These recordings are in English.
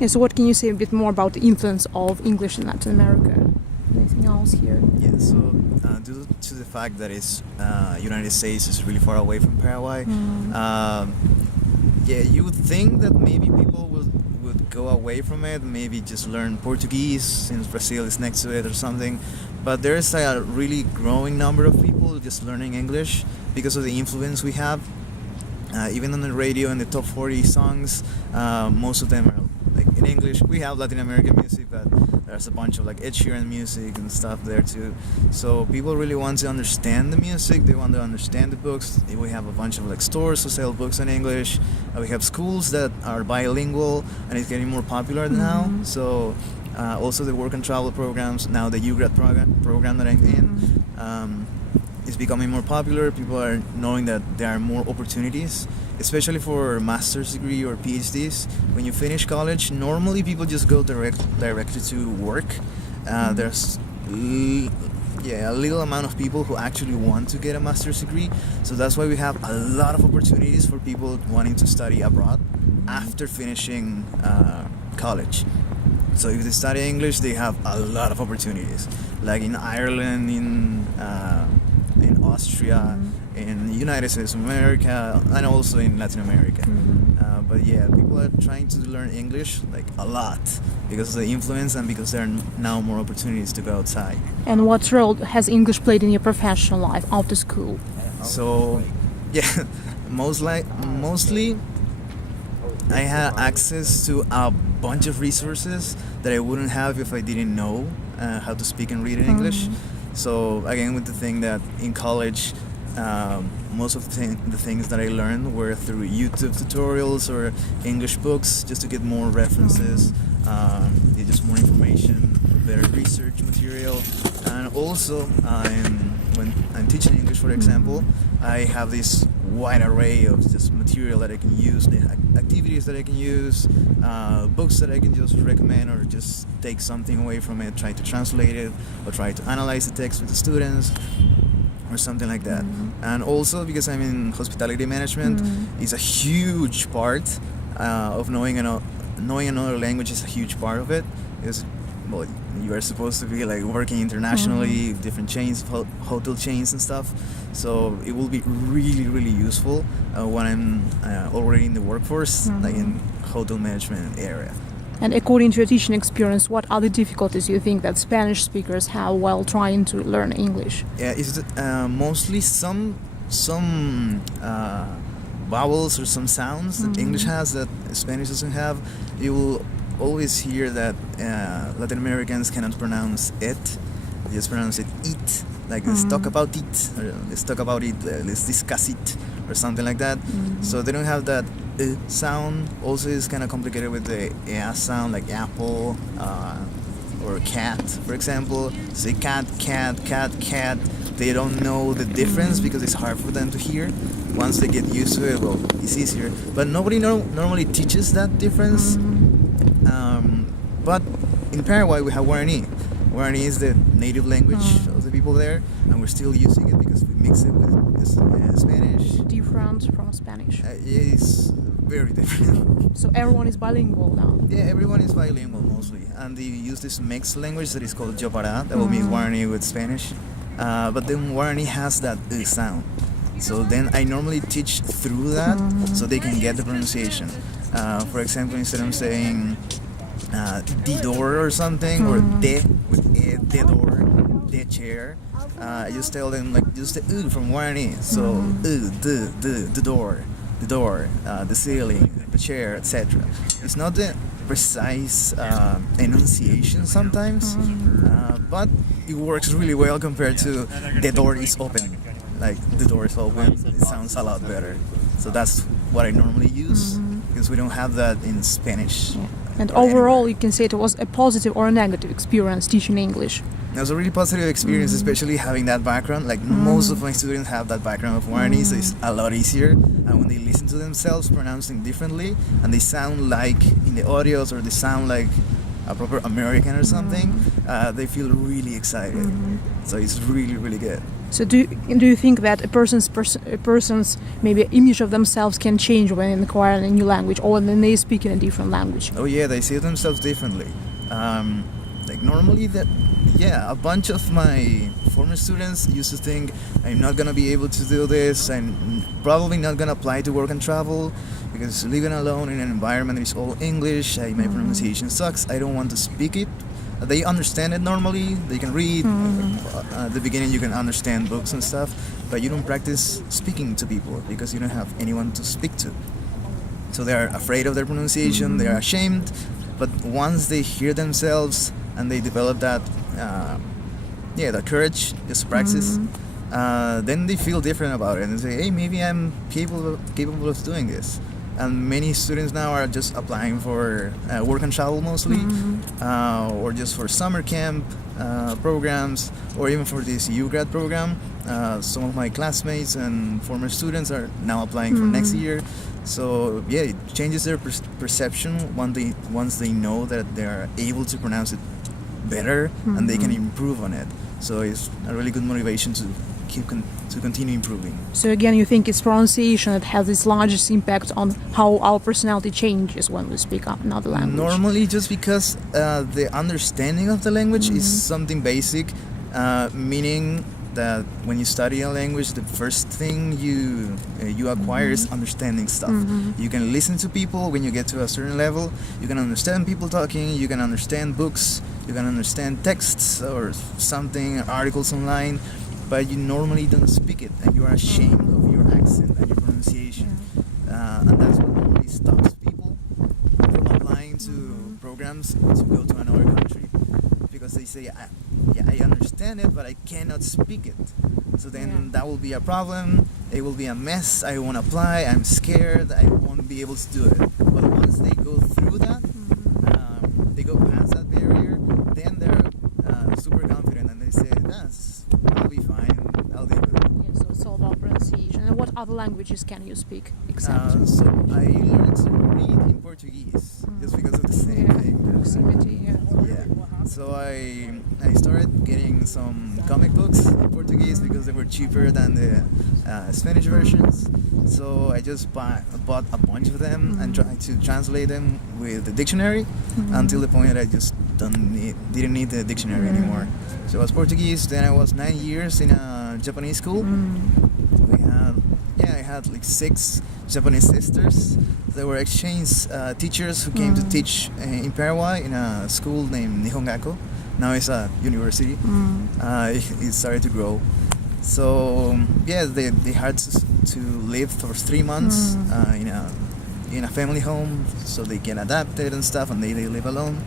Yeah, so what can you say a bit more about the influence of English in Latin America? Anything else here? Yeah, so due to the fact that it's United States is really far away from Paraguay, yeah, you would think that maybe people would go away from it, maybe just learn Portuguese since Brazil is next to it or something. But there's a really growing number of people just learning English because of the influence we have. Even on the radio, in the top 40 songs, most of them are like in English. We have Latin American music, but there's a bunch of like Ed Sheeran music and stuff there too. So people really want to understand the music. They want to understand the books. We have a bunch of like stores who sell books in English. We have schools that are bilingual, and it's getting more popular now. So also the work and travel programs. Now the UGRAD program that I'm in. Is becoming more popular. People are knowing that there are more opportunities, especially for master's degree or PhDs. When you finish college, normally people just go directly to work. There's a little amount of people who actually want to get a master's degree. So that's why we have a lot of opportunities for people wanting to study abroad after finishing college. So if they study English, they have a lot of opportunities, like in Ireland, in Austria, in the United States of America, and also in Latin America. But yeah, people are trying to learn English like a lot because of the influence and because there are now more opportunities to go outside. And what role has English played in your professional life after school? So yeah, mostly I had access to a bunch of resources that I wouldn't have if I didn't know how to speak and read in English. So again, with the thing that in college, most of the things that I learned were through YouTube tutorials or English books, just to get more references, get just more information, better research material. And also, when I'm teaching English, for example, I have this wide array of just material that I can use, the activities that I can use, books that I can just recommend or just take something away from it, try to translate it or try to analyze the text with the students or something like that. And also because I'm in hospitality management, it's a huge part of knowing another language is a huge part of it. Because, well, you are supposed to be like working internationally, different chains, hotel chains and stuff. So it will be really, really useful when I'm already in the workforce, like in hotel management area. And according to your teaching experience, what are the difficulties you think that Spanish speakers have while trying to learn English? Yeah, it's mostly some vowels or some sounds that English has that Spanish doesn't have. You will always hear that Latin Americans cannot pronounce it; they just pronounce it "it." Like let's talk about it, or let's talk about it, let's discuss it, or something like that. So they don't have that sound. Also, it's kind of complicated with the sound, like apple or cat, for example. Say cat, cat, cat, cat. They don't know the difference because it's hard for them to hear. Once they get used to it, well, it's easier. But nobody normally teaches that difference. But in Paraguay, we have Guarani. Guarani is the native language of the people there, and we're still using it because we mix it with Spanish. Different from Spanish. It's very different. So everyone is bilingual now? Yeah, everyone is bilingual mostly, and they use this mixed language that is called Jopara, that will mean Guarani with Spanish. But then Guarani has that sound. So then I normally teach through that so they can get the pronunciation. For example, instead of saying the door or something, or de with the door, the chair, I just tell them like just the from Guarani. So the door, the ceiling, the chair, etc. It's not the precise enunciation sometimes, but it works really well compared to the door is open. Like the door is open, it sounds a lot better. So that's what I normally use because we don't have that in Spanish. Yeah. And overall, you can say it was a positive or a negative experience teaching English. It was a really positive experience, especially having that background. Like most of my students have that background of Guarani, so it's a lot easier. And when they listen to themselves pronouncing differently, and they sound like in the audios, or they sound like a proper American or something, they feel really excited. So it's really, really good. So do you think that a person's maybe image of themselves can change when they acquire a new language or when they speak in a different language? Oh yeah, they see themselves differently. Like normally a bunch of my former students used to think I'm not gonna be able to do this. I'm probably not gonna apply to work and travel because living alone in an environment that is all English, my pronunciation sucks. I don't want to speak it. They understand it normally. They can read. At the beginning, you can understand books and stuff, but you don't practice speaking to people because you don't have anyone to speak to. So they are afraid of their pronunciation. They are ashamed. But once they hear themselves and they develop that, the courage just to practice, then they feel different about it and they say, hey, maybe I'm capable of doing this. And many students now are just applying for work and travel mostly, or just for summer camp programs, or even for this U-Grad program. Some of my classmates and former students are now applying for next year. So yeah, it changes their perception once they know that they are able to pronounce it better and they can improve on it. So it's a really good motivation to continue improving. So again, you think it's pronunciation that has its largest impact on how our personality changes when we speak another language? Normally, just because the understanding of the language is something basic, meaning that when you study a language, the first thing you acquire is understanding stuff. You can listen to people when you get to a certain level. You can understand people talking. You can understand books. You can understand texts or something, articles online. But you normally don't speak it, and you are ashamed of your accent and your pronunciation. And that's what normally stops people from applying to programs to go to another country, because they say, I understand it, but I cannot speak it. So then that will be a problem. It will be a mess. I won't apply. I'm scared. I won't be able to do it. But once they go through that, they go past that barrier, then they're super confident, and they say, I'll be fine. I'll do it. Yeah, so it's all about pronunciation. And what other languages can you speak? Except So I learned to read in Portuguese just because of the same thing. proximity. Yeah. So I started getting some comic books in Portuguese because they were cheaper than the Spanish versions. So I just bought a bunch of them and tried to translate them with the dictionary until the point that I just didn't need the dictionary anymore. So I was Portuguese. Then I was 9 years in a Japanese school. I had like 6 Japanese sisters. They were exchange teachers who came to teach in Paraguay in a school named Nihongako. Now it's a university. It started to grow. So they had to live for 3 months in a family home, so they get adapted and stuff, and they live alone.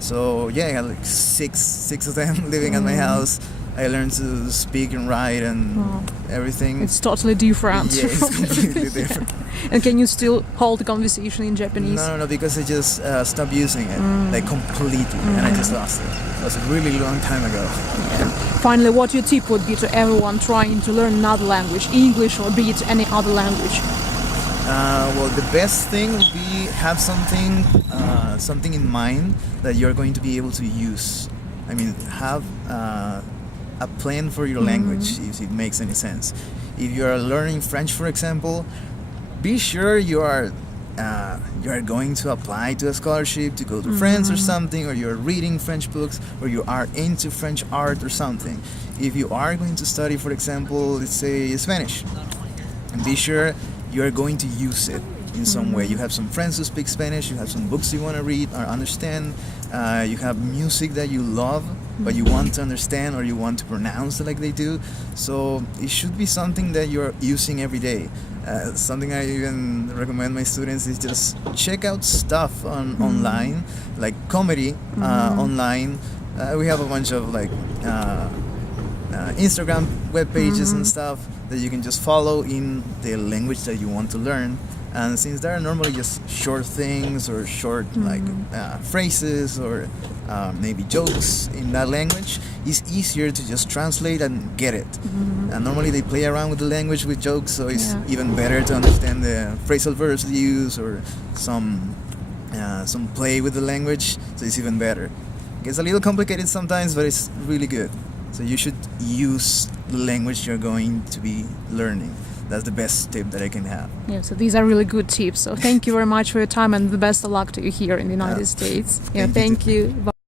So I had like six of them living at my house. I learned to speak and write and everything. It's totally different. Yeah, it's completely different. And can you still hold the conversation in Japanese? No, because I just stopped using it, like completely, and I just lost it. It was a really long time ago. Yeah. Finally, what your tip would be to everyone trying to learn another language, English or be it any other language? Well, the best thing would be have something in mind that you're going to be able to use. I mean, have a plan for your language, if it makes any sense. If you are learning French, for example, be sure you are going to apply to a scholarship to go to France or something, or you're reading French books, or you are into French art or something. If you are going to study, for example, let's say Spanish, and be sure you are going to use it in some way. You have some friends who speak Spanish, you have some books you want to read or understand, you have music that you love but you want to understand or you want to pronounce it like they do. So it should be something that you're using every day. Something I even recommend my students is just check out stuff online, like comedy online. We have a bunch of like Instagram web pages and stuff that you can just follow in the language that you want to learn. And since there are normally just short things or short like phrases or maybe jokes in that language, it's easier to just translate and get it. And normally they play around with the language with jokes, so it's even better to understand the phrasal verbs they use or some some play with the language, so it's even better. It's a little complicated sometimes, but it's really good. So you should use the language you're going to be learning. That's the best tip that I can have. Yeah, so these are really good tips. So thank you very much for your time and the best of luck to you here in the United States. Yeah, thank you thank you. Bye.